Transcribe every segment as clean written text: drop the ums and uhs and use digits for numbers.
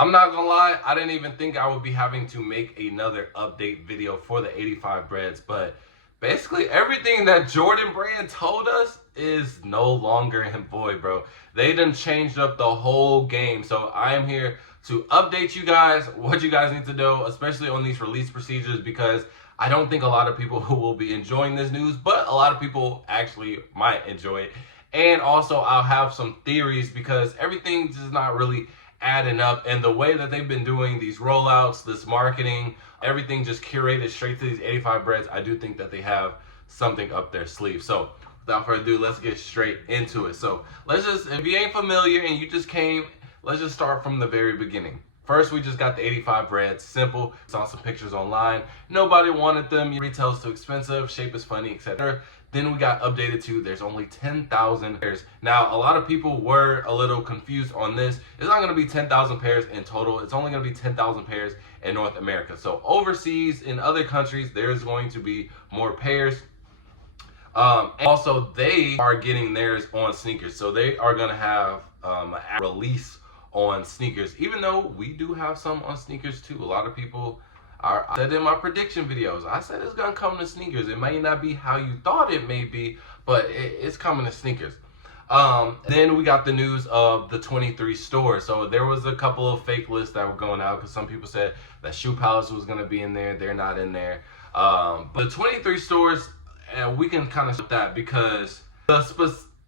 I'm not gonna lie, I didn't even think I would be having to make another update video for the 85 Breds, but basically everything that Jordan Brand told us is no longer in void, bro. They done changed up the whole game. So I am here to update you guys what you guys need to know, especially on these release procedures, because I don't think a lot of people who will be enjoying this news, but a lot of people actually might enjoy it. And also I'll have some theories because everything's just not really adding up, and the way that they've been doing these rollouts, this marketing, everything just curated straight to these 85 Breds, I do think that they have something up their sleeve. So without further ado, let's get straight into it. So let's just, if you ain't familiar and you just came, let's just start from the very beginning. First, we just got the 85 Breds. Simple. Saw some pictures online. Nobody wanted them. Retail's too expensive. Shape is funny, etc. Then we got updated to there's only 10,000 pairs. Now, a lot of people were a little confused on this. It's not going to be 10,000 pairs in total. It's only going to be 10,000 pairs in North America. So overseas, in other countries, there's going to be more pairs. Also, they are getting theirs on sneakers. So they are going to have a release on sneakers, even though we do have some on sneakers too. A lot of people are, I said in my prediction videos, I said it's gonna come to sneakers. It may not be how you thought it may be, but it's coming to sneakers. Then we got the news of the 23 stores. So there was a couple of fake lists that were going out because some people said that Shoe Palace was gonna be in there. They're not in there. But the 23 stores, and we can kind of stop that because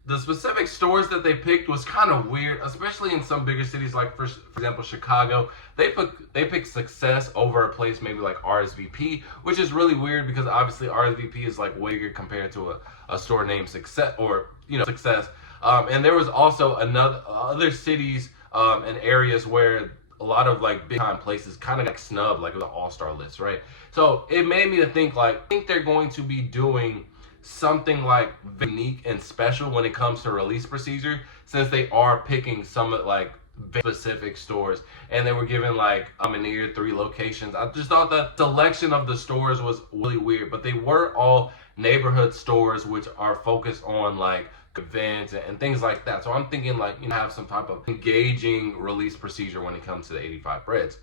the specific stores that they picked was kind of weird, especially in some bigger cities like, for example, Chicago. They picked Success over a place maybe like RSVP, which is really weird because obviously RSVP is like way bigger compared to a store named Success, or Success. And there was also other cities and areas where a lot of like big time places kind of got snubbed, like the all-star list, right? So it made me to think, like, I think they're going to be doing something like unique and special when it comes to release procedure, since they are picking some like specific stores, and they were given like near 3 locations. I just thought that selection of the stores was really weird, but they were all neighborhood stores which are focused on like events and things like that. So I'm thinking, like, have some type of engaging release procedure when it comes to the 85 Breds.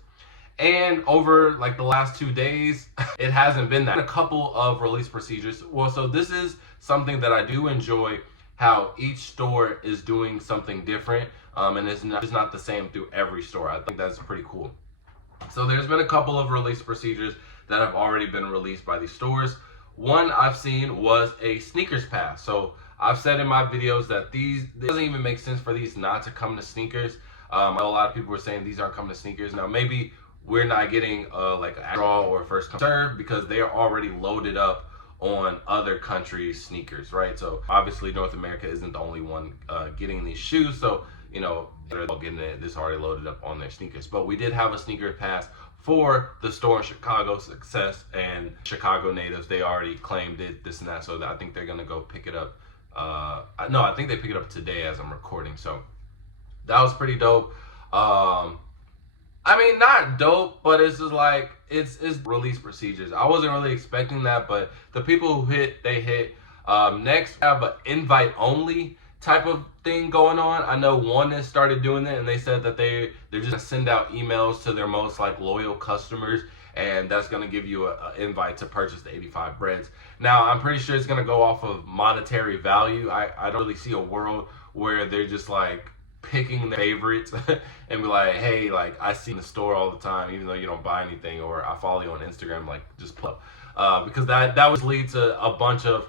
And over like the last 2 days, it hasn't been that. A couple of release procedures. Well, so this is something that I do enjoy, how each store is doing something different, and it's not the same through every store. I think that's pretty cool. So there's been a couple of release procedures that have already been released by these stores. One I've seen was a sneakers pass. So I've said in my videos that it doesn't even make sense for these not to come to sneakers. I know a lot of people were saying these aren't coming to sneakers. Now maybe we're not getting like a draw or first come serve because they are already loaded up on other countries' sneakers, right? So obviously North America isn't the only one getting these shoes, so they're all getting this already loaded up on their sneakers. But we did have a sneaker pass for the store in Chicago, Success, and Chicago natives. They already claimed it, this and that, so I think they're gonna go pick it up. No, I think they pick it up today as I'm recording, so that was pretty dope. I mean, not dope, but it's just like, it's release procedures. I wasn't really expecting that, but the people who hit, they hit. Next, we have an invite only type of thing going on. I know One has started doing it, and they said that they're just gonna send out emails to their most like loyal customers, and that's gonna give you an invite to purchase the 85 Breds. Now, I'm pretty sure it's gonna go off of monetary value. I don't really see a world where they're just like picking their favorites and be like, hey, like, I see in the store all the time, even though you don't buy anything, or I follow you on Instagram, like, just pull up. Because that would lead to a bunch of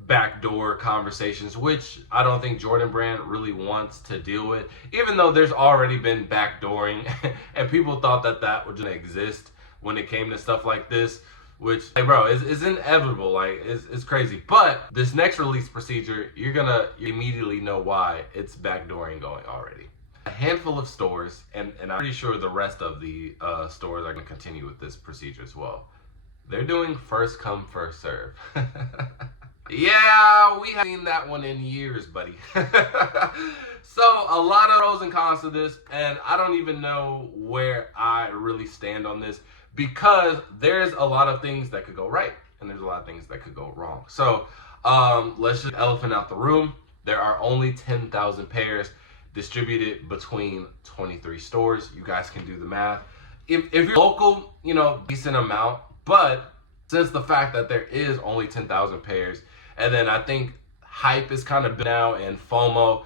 backdoor conversations, which I don't think Jordan Brand really wants to deal with, even though there's already been backdooring and people thought that would just exist when it came to stuff like this, which, hey, bro, is inevitable. Like, it's crazy. But this next release procedure, you're gonna immediately know why it's backdooring going already. A handful of stores, and I'm pretty sure the rest of the stores are gonna continue with this procedure as well. They're doing first come, first serve. Yeah, we haven't seen that one in years, buddy. So a lot of pros and cons to this, and I don't even know where I really stand on this, because there's a lot of things that could go right and there's a lot of things that could go wrong. So let's just elephant out the room. There are only 10,000 pairs. distributed between 23 stores. You guys can do the math. If you're local, you know, decent amount, but since the fact that there is only 10,000 pairs, and then I think hype is kind of now and FOMO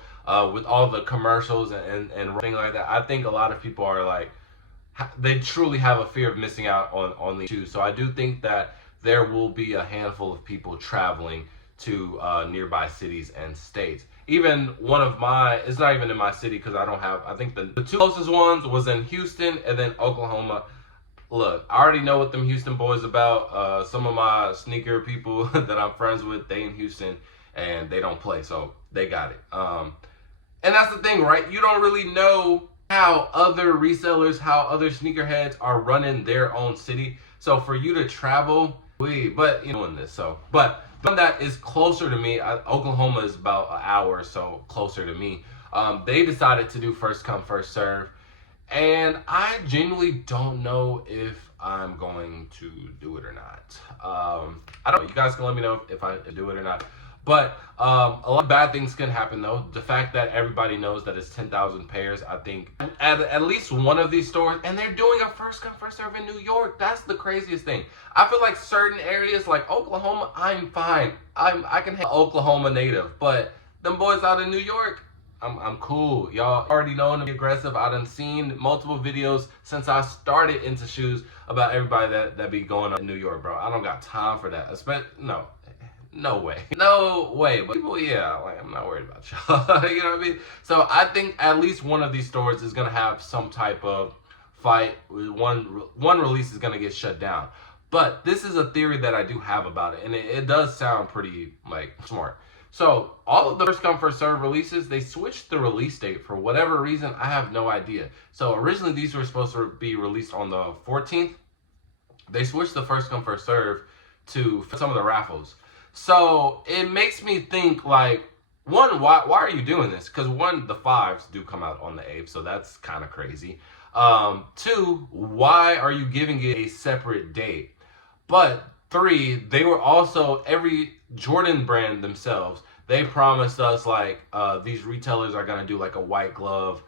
with all the commercials and things like that, I think a lot of people are like, they truly have a fear of missing out on these shoes. So I do think that there will be a handful of people traveling to nearby cities and states. Even one of my, it's not even in my city because I don't have, I think the two closest ones was in Houston and then Oklahoma. Look, I already know what them Houston boys about. Some of my sneaker people that I'm friends with, they in Houston and they don't play, so they got it. And that's the thing, right? You don't really know how other resellers, how other sneakerheads are running their own city. So for you to travel, but you know, in this, so, but the one that is closer to me, Oklahoma is about an hour or so closer to me. They decided to do first come, first serve. And I genuinely don't know if I'm going to do it or not. I don't know. You guys can let me know if I do it or not. But a lot of bad things can happen, though. The fact that everybody knows that it's 10,000 pairs, I think, at least one of these stores, and they're doing a first come, first serve in New York. That's the craziest thing. I feel like certain areas like Oklahoma, I'm fine. I can handle Oklahoma native. But them boys out in New York, I'm cool. Y'all already know to be aggressive. I done seen multiple videos since I started into shoes about everybody that be going up in New York, bro. I don't got time for that. No way. No way. But people, yeah, like, I'm not worried about y'all. You know what I mean? So I think at least one of these stores is going to have some type of fight. One release is going to get shut down. But this is a theory that I do have about it. And it does sound pretty, like, smart. So all of the first come, first serve releases, they switched the release date for whatever reason. I have no idea. So originally these were supposed to be released on the 14th. They switched the first come, first serve to some of the raffles. So it makes me think, like, one, why are you doing this? Because one, the 5s do come out on the 8th, so that's kind of crazy. Two, why are you giving it a separate date? But three, they were also, every Jordan brand themselves, they promised us, like, these retailers are going to do like a white glove,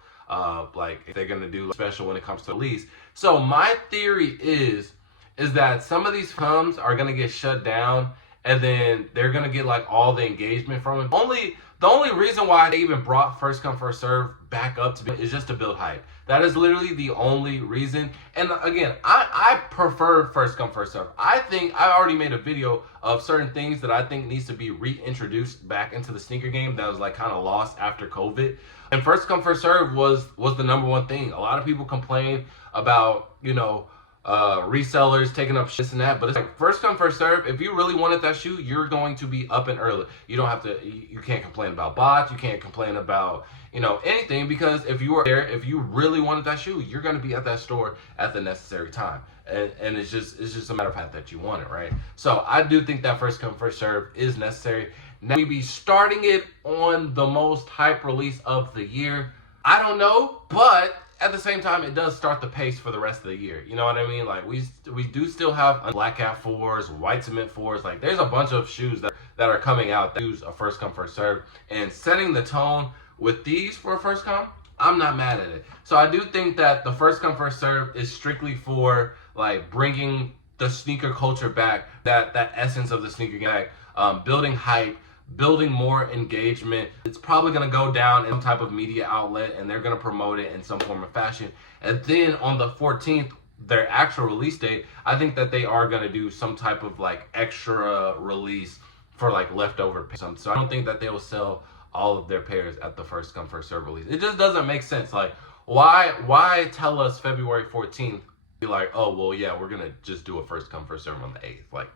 like they're going to do special when it comes to release. So my theory is that some of these firms are going to get shut down, and then they're going to get like all the engagement from it. The only reason why they even brought first come, first serve back up to me is just to build hype. That is literally the only reason. And again, I prefer first come, first serve. I think I already made a video of certain things that I think needs to be reintroduced back into the sneaker game that was like kind of lost after COVID. And first come, first serve was the number one thing. A lot of people complain about, you know, resellers taking up this and that, but it's like first come, first serve. If you really wanted that shoe, you're going to be up and early. You don't have to, you can't complain about bots, you can't complain about, you know, anything, because if you were there, if you really wanted that shoe, you're going to be at that store at the necessary time. And it's just a matter of fact that you want it, right? So I do think that first come, first serve is necessary. Now we be starting it on the most hype release of the year. I don't know, but at the same time, it does start the pace for the rest of the year. You know what I mean? Like, we do still have Black Cat 4s, White Cement 4s. Like, there's a bunch of shoes that are coming out that use a first come, first serve. And setting the tone with these for a first come, I'm not mad at it. So I do think that the first come, first serve is strictly for, like, bringing the sneaker culture back, that essence of the sneaker game back, building hype, building more engagement. It's probably going to go down in some type of media outlet, and they're going to promote it in some form of fashion. And then on the 14th, their actual release date, I think that they are going to do some type of like extra release for like leftover pairs. So I don't think that they will sell all of their pairs at the first come, first serve release. It just doesn't make sense. Like, why tell us February 14th, be like, oh, well, yeah, we're going to just do a first come, first serve on the 8th. Like,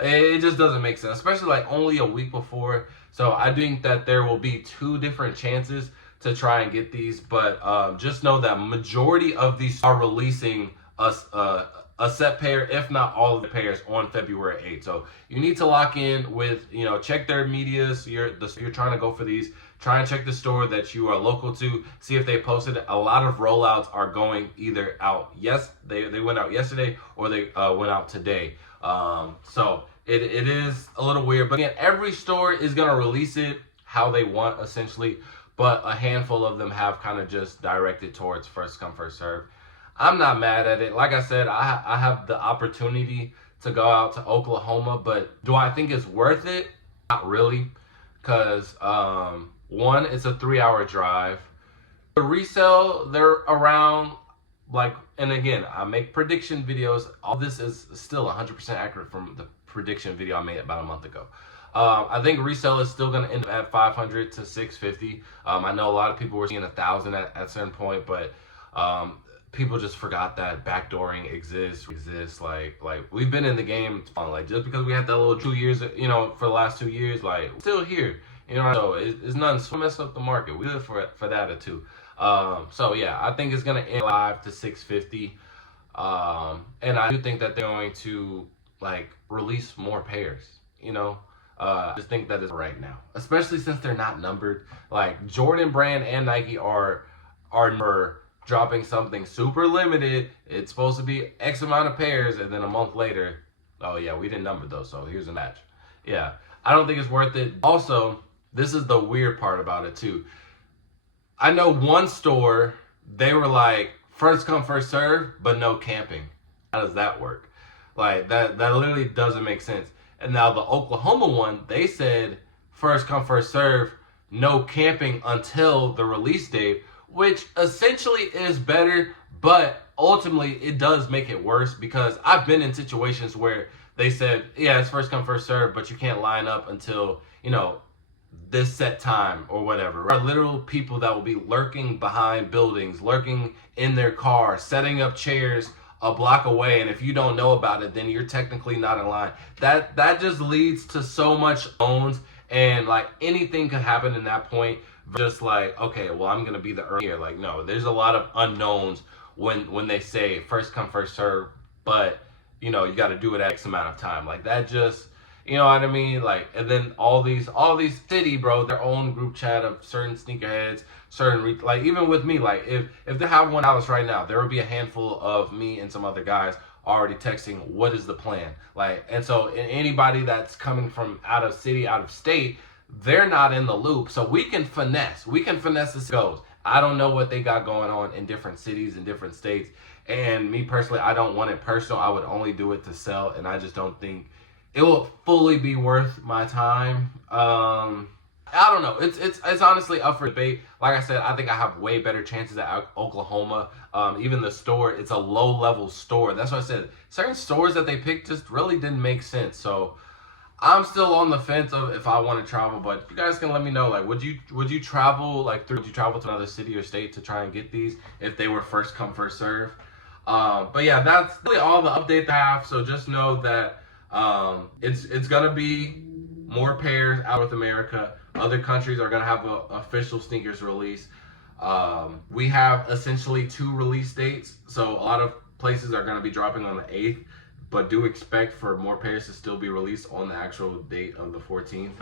it just doesn't make sense, especially like only a week before. So I think that there will be two different chances to try and get these, but just know that majority of these are releasing a set pair, if not all of the pairs, on February 8th. So you need to lock in with, you know, check their medias. You're trying to go for these. Try and check the store that you are local to. See if they posted it. A lot of rollouts are going either out. Yes, they went out yesterday, or they went out today. So it is a little weird, but again, every store is going to release it how they want, essentially. but a handful of them have kind of just directed towards first come, first serve. I'm not mad at it. Like I said, I have the opportunity to go out to Oklahoma, but do I think it's worth it? Not really, because one, it's a 3-hour drive. The resale, they're around like, and again, I make prediction videos. All this is still 100% accurate from the prediction video I made about a month ago. I think resale is still going to end up at 500 to 650. I know a lot of people were seeing 1,000 at a certain point, but people just forgot that backdooring exists. Like we've been in the game. Like just because we had that little 2 years, you know, for the last 2 years, like still here. You know, so it's nothing to mess up the market. We live for that too. So yeah, I think it's gonna end 5 to 650. And I do think that they're going to like release more pairs. You know, I just think that is right now, especially since they're not numbered. Like Jordan Brand and Nike are dropping something super limited. It's supposed to be X amount of pairs, and then a month later, oh yeah, we didn't number those, so here's a match. Yeah, I don't think it's worth it. Also, this is the weird part about it too. I know one store, they were like, first come, first serve, but no camping. How does that work? Like, that literally doesn't make sense. And now the Oklahoma one, they said, first come, first serve, no camping until the release date, which essentially is better, but ultimately it does make it worse because I've been in situations where they said, yeah, it's first come, first serve, but you can't line up until, you know, this set time or whatever. There are literal people that will be lurking behind buildings, lurking in their car, setting up chairs a block away, and if you don't know about it, then you're technically not in line. That just leads to so much unknowns, and like anything could happen in that point. Just like, okay, well, I'm gonna be the earlier. Like, no, there's a lot of unknowns when they say first come, first serve, but you know, you got to do it at X amount of time. Like that just, you know what I mean? Like, and then all these city, bro, their own group chat of certain sneakerheads, like even with me, like if they have one house right now, there will be a handful of me and some other guys already texting, what is the plan? Like, and so anybody that's coming from out of city, out of state, they're not in the loop. So we can finesse this goes. I don't know what they got going on in different cities and different states. And me personally, I don't want it personal. I would only do it to sell, and I just don't think it will fully be worth my time. I don't know. It's honestly up for debate. Like I said, I think I have way better chances at Oklahoma. Even the store, it's a low-level store. That's what I said. Certain stores that they picked just really didn't make sense. So I'm still on the fence of if I want to travel. But you guys can let me know. Like, would you travel would you travel to another city or state to try and get these if they were first come, first serve? But yeah, that's really all the update I have. So just know that it's gonna be more pairs out of North America. Other countries are gonna have a official sneakers release. We have essentially 2 release dates, so a lot of places are gonna be dropping on the 8th, but do expect for more pairs to still be released on the actual date of the 14th.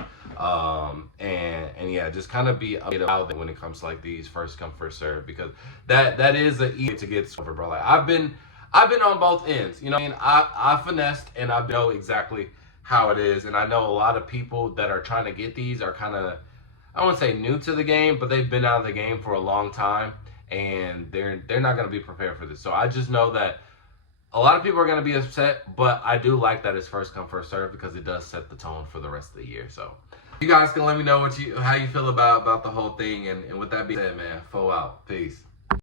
And yeah, just kind of be updated about it when it comes to like these first come, first serve, because that is the easy to get over, bro. Like I've been on both ends. You know what I mean? I finessed and I know exactly how it is. And I know a lot of people that are trying to get these are kind of, I wouldn't say new to the game, but they've been out of the game for a long time and they're not going to be prepared for this. So I just know that a lot of people are going to be upset, but I do like that it's first come, first serve because it does set the tone for the rest of the year. So you guys can let me know how you feel about the whole thing. And with that being said, man, 4 out. Peace.